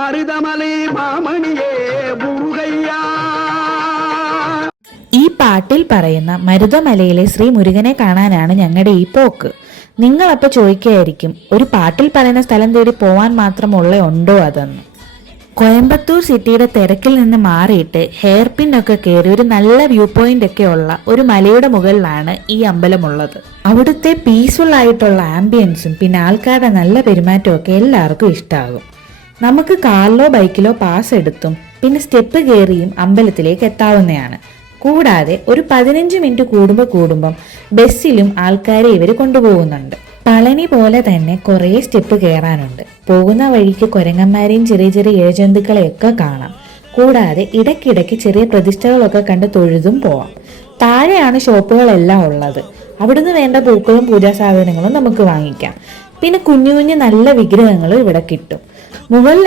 മരുതമലേ മാമണിയേ മുരുകയ്യ. ഈ പാട്ടിൽ പറയുന്ന മരുതമലയിലെ ശ്രീ മുരുകനെ കാണാനാണ് ഞങ്ങളുടെ ഈ പോക്ക്. നിങ്ങളപ്പോ ചോദിക്കുകയായിരിക്കും, ഒരു പാട്ടിൽ പറയുന്ന സ്ഥലം തേടി പോവാൻ മാത്രമുള്ള ഉണ്ടോ അതെന്ന്. കോയമ്പത്തൂർ സിറ്റിയുടെ തിരക്കിൽ നിന്ന് മാറിയിട്ട് ഹെയർ പിൻ ഒക്കെ കയറി ഒരു നല്ല വ്യൂ പോയിന്റ് ഒക്കെ ഉള്ള ഒരു മലയുടെ മുകളിലാണ് ഈ അമ്പലമുള്ളത്. അവിടുത്തെ പീസ്ഫുൾ ആയിട്ടുള്ള ആംബിയൻസും പിന്നെ ആൾക്കാരുടെ നല്ല പെരുമാറ്റവും ഒക്കെ എല്ലാവർക്കും ഇഷ്ടമാകും. നമുക്ക് കാറിലോ ബൈക്കിലോ പാസ് എടുത്തും പിന്നെ സ്റ്റെപ്പ് കയറിയും അമ്പലത്തിലേക്ക് എത്താവുന്നതാണ്. കൂടാതെ ഒരു 15 മിനിറ്റ് കൂടുമ്പം ബസ്സിലും ആൾക്കാരെ ഇവർ കൊണ്ടുപോകുന്നുണ്ട്. പളനി പോലെ തന്നെ കുറേ സ്റ്റെപ്പ് കയറാനുണ്ട്. പോകുന്ന വഴിക്ക് കുരങ്ങന്മാരെയും ചെറിയ ചെറിയ ഇഴജന്തുക്കളെയൊക്കെ കാണാം. കൂടാതെ ഇടയ്ക്കിടയ്ക്ക് ചെറിയ പ്രതിഷ്ഠകളൊക്കെ കണ്ട് തൊഴുതും പോവാം. താഴെയാണ് ഷോപ്പുകളെല്ലാം ഉള്ളത്. അവിടുന്ന് വേണ്ട പൂക്കളും പൂജാ സാധനങ്ങളും നമുക്ക് വാങ്ങിക്കാം. പിന്നെ കുഞ്ഞു കുഞ്ഞു നല്ല വിഗ്രഹങ്ങളും ഇവിടെ കിട്ടും. മുകളിൽ